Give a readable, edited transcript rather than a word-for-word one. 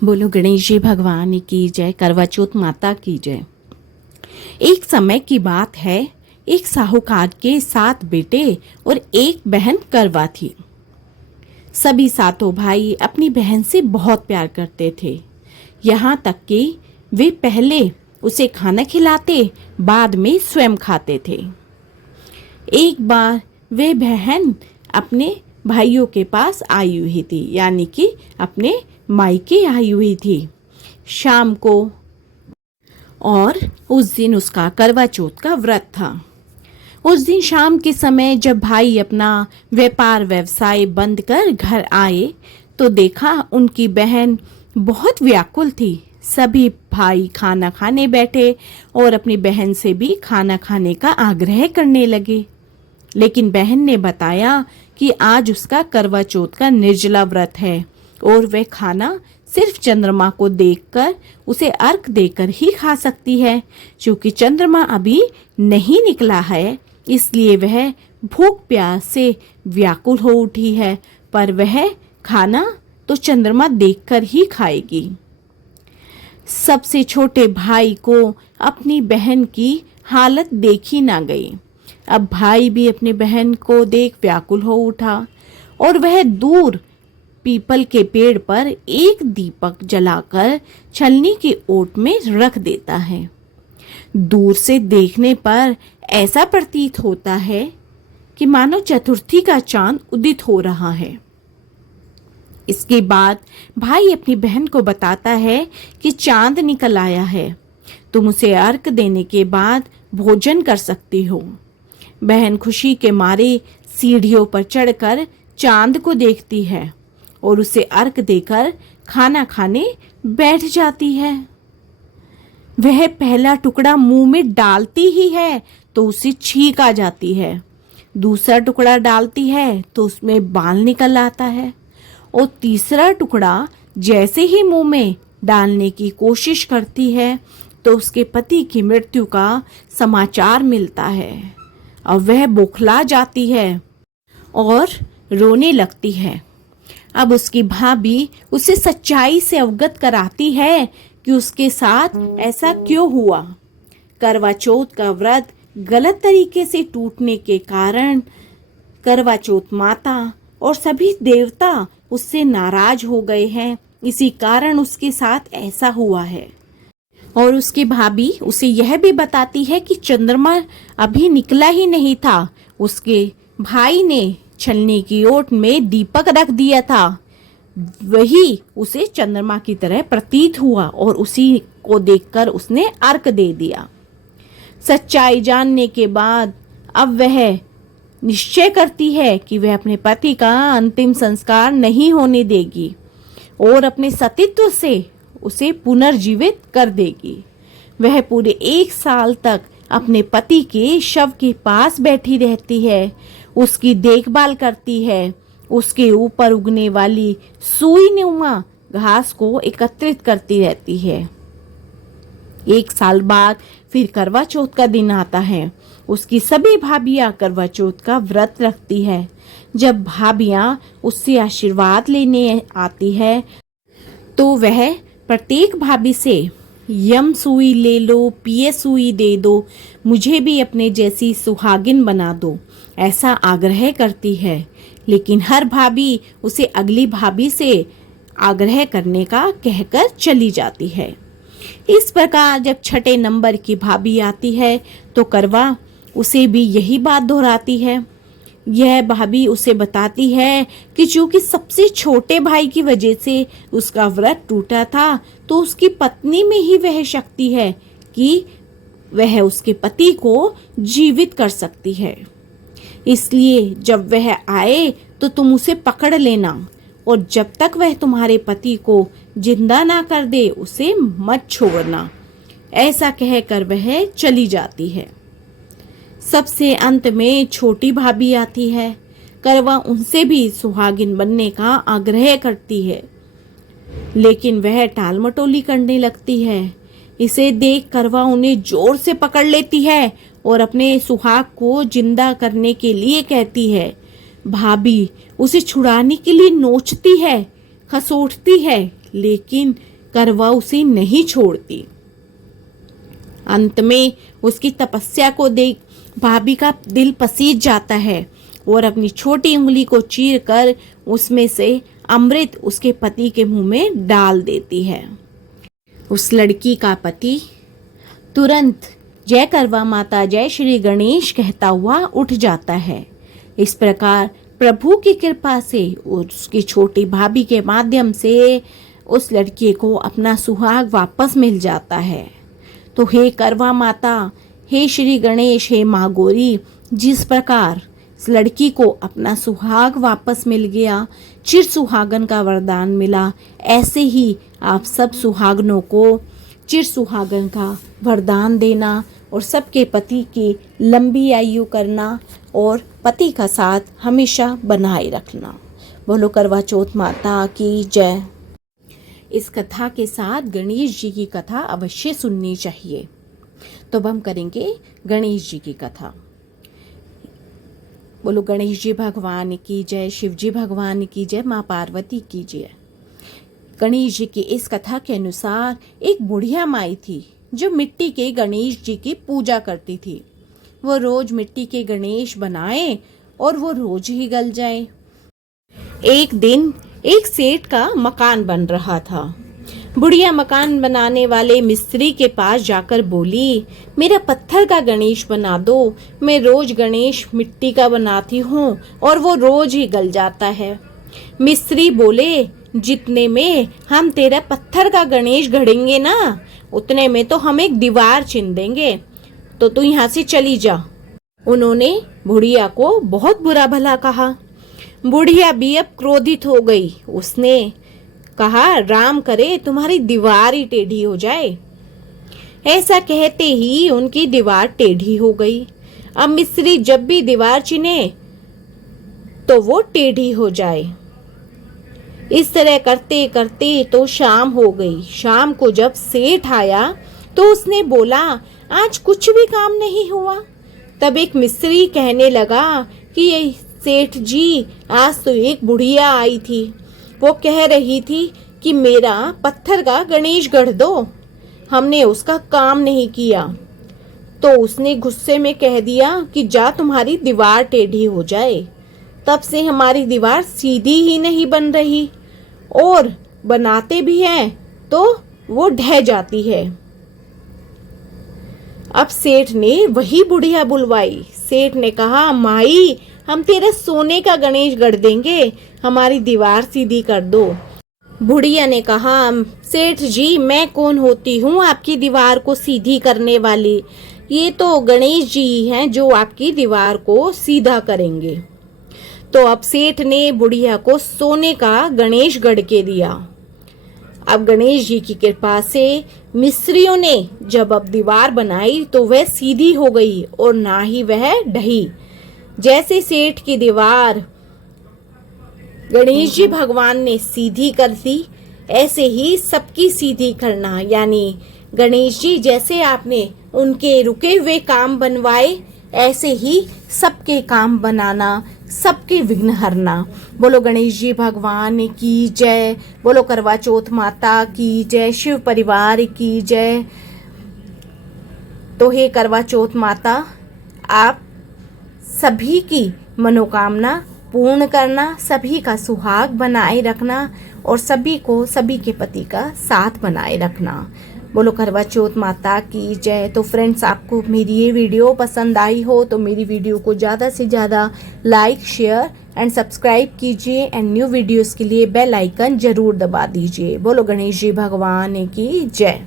बोलो गणेश जी भगवान की जय, करवा चौथ माता की जय। एक समय की बात है, एक साहूकार के 7 बेटे और एक बहन करवा थी। सभी सातों भाई अपनी बहन से बहुत प्यार करते थे, यहाँ तक कि वे पहले उसे खाना खिलाते, बाद में स्वयं खाते थे। एक बार वे बहन अपने भाइयों के पास आई हुई थी, यानी कि अपने मायके आई हुई थी शाम को, और उस दिन उसका करवा चौथ का व्रत था। उस दिन शाम के समय जब भाई अपना व्यापार व्यवसाय बंद कर घर आए तो देखा उनकी बहन बहुत व्याकुल थी। सभी भाई खाना खाने बैठे और अपनी बहन से भी खाना खाने का आग्रह करने लगे, लेकिन बहन ने बताया कि आज उसका करवा चौथ का निर्जला व्रत है और वह खाना सिर्फ चंद्रमा को देखकर, उसे अर्घ देकर ही खा सकती है। क्योंकि चंद्रमा अभी नहीं निकला है, इसलिए वह भूख प्यास से व्याकुल हो उठी है, पर वह खाना तो चंद्रमा देखकर ही खाएगी। सबसे छोटे भाई को अपनी बहन की हालत देखी ना गई। अब भाई भी अपनी बहन को देख व्याकुल हो उठा और वह दूर पीपल के पेड़ पर एक दीपक जलाकर छलनी की ओट में रख देता है। दूर से देखने पर ऐसा प्रतीत होता है कि मानो चतुर्थी का चांद उदित हो रहा है। इसके बाद भाई अपनी बहन को बताता है कि चांद निकल आया है, तुम उसे अर्घ देने के बाद भोजन कर सकती हो। बहन खुशी के मारे सीढ़ियों पर चढ़कर चांद को देखती है और उसे अर्घ देकर खाना खाने बैठ जाती है। वह पहला टुकड़ा मुंह में डालती ही है तो उसे छींक आ जाती है, दूसरा टुकड़ा डालती है तो उसमें बाल निकल आता है, और तीसरा टुकड़ा जैसे ही मुंह में डालने की कोशिश करती है तो उसके पति की मृत्यु का समाचार मिलता है और वह बौखला जाती है और रोने लगती है। अब उसकी भाभी उसे सच्चाई से अवगत कराती है कि उसके साथ ऐसा क्यों हुआ। करवा चौथ का व्रत गलत तरीके से टूटने के कारण करवा चौथ माता और सभी देवता उससे नाराज हो गए हैं, इसी कारण उसके साथ ऐसा हुआ है। और उसकी भाभी उसे यह भी बताती है कि चंद्रमा अभी निकला ही नहीं था, उसके भाई ने छलनी की ओट में दीपक रख दिया था, वही उसे चंद्रमा की तरह प्रतीत हुआ और उसी को देखकर उसने अर्घ दे दिया। सच्चाई जानने के बाद अब वह निश्चय करती है कि वह अपने पति का अंतिम संस्कार नहीं होने देगी और अपने सतीत्व से उसे पुनर्जीवित कर देगी। वह पूरे 1 साल तक अपने पति के शव के पास बैठी रहती है, उसकी देखभाल करती है, उसके ऊपर उगने वाली सुई नुमा घास को एकत्रित करती रहती है। 1 साल बाद फिर करवा चौथ का दिन आता है। उसकी सभी भाभियां करवा चौथ का व्रत रखती है। जब भाभियां उससे आशीर्वाद लेने आती है तो वह प्रत्येक भाभी से यम सुई ले लो, पिए सुई दे दो, मुझे भी अपने जैसी सुहागिन बना दो, ऐसा आग्रह करती है। लेकिन हर भाभी उसे अगली भाभी से आग्रह करने का कहकर चली जाती है। इस प्रकार जब 6 नंबर की भाभी आती है तो करवा उसे भी यही बात दोहराती है। यह भाभी उसे बताती है कि चूंकि सबसे छोटे भाई की वजह से उसका व्रत टूटा था, तो उसकी पत्नी में ही वह शक्ति है कि वह उसके पति को जीवित कर सकती है। इसलिए जब वह आए तो तुम उसे पकड़ लेना और जब तक वह तुम्हारे पति को जिंदा ना कर दे उसे मत छोड़ना। ऐसा कहकर वह चली जाती है। सबसे अंत में छोटी भाभी आती है। करवा उनसे भी सुहागिन बनने का आग्रह करती है, लेकिन वह टाल मटोली करने लगती है। इसे देख करवा उन्हें जोर से पकड़ लेती है और अपने सुहाग को जिंदा करने के लिए कहती है। भाभी उसे छुड़ाने के लिए नोचती है, खसोटती है, लेकिन करवा उसे नहीं छोड़ती। अंत में उसकी तपस्या को देख भाभी का दिल पसीज जाता है और अपनी छोटी उंगली को चीर कर उसमें से अमृत उसके पति के मुंह में डाल देती है। उस लड़की का पति तुरंत जय करवा माता जय श्री गणेश कहता हुआ उठ जाता है। इस प्रकार प्रभु की कृपा से उसकी छोटी भाभी के माध्यम से उस लड़की को अपना सुहाग वापस मिल जाता है। तो हे करवा माता, हे श्री गणेश, हे माँ गौरी, जिस प्रकार इस लड़की को अपना सुहाग वापस मिल गया, चिर सुहागन का वरदान मिला, ऐसे ही आप सब सुहागनों को चिर सुहागन का वरदान देना और सबके पति की लंबी आयु करना और पति का साथ हमेशा बनाए रखना। बोलो करवा चौथ माता की जय। इस कथा के साथ गणेश जी की कथा अवश्य सुननी चाहिए। तो अब हम करेंगे गणेश जी की कथा। बोलो गणेश जी भगवान की जय, शिव जी भगवान की जय, माँ पार्वती की जय। गणेश जी की इस कथा के अनुसार एक बुढ़िया माई थी जो मिट्टी के गणेश जी की पूजा करती थी। वो रोज मिट्टी के गणेश बनाए और वो रोज ही गल जाए। एक दिन एक सेठ का मकान बन रहा था। बुढ़िया मकान बनाने वाले मिस्त्री के पास जाकर बोली, मेरा पत्थर का गणेश बना दो, मैं रोज गणेश मिट्टी का बनाती हूँ और वो रोज ही गल जाता है। मिस्त्री बोले, जितने में हम तेरा पत्थर का गणेश गढ़ेंगे ना, उतने में तो हम एक दीवार चिन देंगे, तो तू यहाँ से चली जा। उन्होंने बुढ़िया को बहुत बुरा भला कहा। बुढ़िया भी अब क्रोधित हो गई। उसने कहा, राम करे तुम्हारी दीवार ही टेढ़ी हो जाए। ऐसा कहते ही उनकी दीवार टेढ़ी हो गई। अब मिस्त्री जब भी दीवार चिने तो वो टेढ़ी हो जाए। इस तरह करते करते तो शाम हो गई। शाम को जब सेठ आया तो उसने बोला, आज कुछ भी काम नहीं हुआ। तब एक मिस्त्री कहने लगा कि ये सेठ जी, आज तो एक बुढ़िया आई थी, वो कह रही थी कि मेरा पत्थर का गणेश गढ़ दो। हमने उसका काम नहीं किया, तो उसने गुस्से में कह दिया कि जा तुम्हारी दीवार टेढ़ी हो जाए। तब से हमारी दीवार सीधी ही नहीं बन रही और बनाते भी हैं तो वो ढह जाती है। अब सेठ ने वही बुढ़िया बुलवाई। सेठ ने कहा, माई, हम तेरा सोने का गणेश गढ़ देंगे, हमारी दीवार सीधी कर दो। बुढ़िया ने कहा, सेठ जी, मैं कौन होती हूँ आपकी दीवार को सीधी करने वाली, ये तो गणेश जी हैं जो आपकी दीवार को सीधा करेंगे। तो अब सेठ ने बुढ़िया को सोने का गणेश गढ़ के दिया। अब गणेश जी की कृपा से मिस्त्रियों ने जब अब दीवार बनाई तो वह सीधी हो गई और ना ही वह ढही। जैसे सेठ की दीवार गणेश जी भगवान ने सीधी कर दी, ऐसे ही सबकी सीधी करना, यानी गणेश जी जैसे आपने उनके रुके हुए काम बनवाए, ऐसे ही सबके काम बनाना, सबके विघ्न हरना। बोलो गणेश जी भगवान की जय। बोलो करवा चौथ माता की जय। शिव परिवार की जय। तो हे करवा चौथ माता, आप सभी की मनोकामना पूर्ण करना, सभी का सुहाग बनाए रखना और सभी को सभी के पति का साथ बनाए रखना। बोलो करवा चौथ माता की जय। तो फ्रेंड्स, आपको मेरी ये वीडियो पसंद आई हो तो मेरी वीडियो को ज़्यादा से ज़्यादा लाइक, शेयर एंड सब्सक्राइब कीजिए एंड न्यू वीडियोस के लिए बेल आइकन जरूर दबा दीजिए। बोलो गणेश जी भगवान की जय।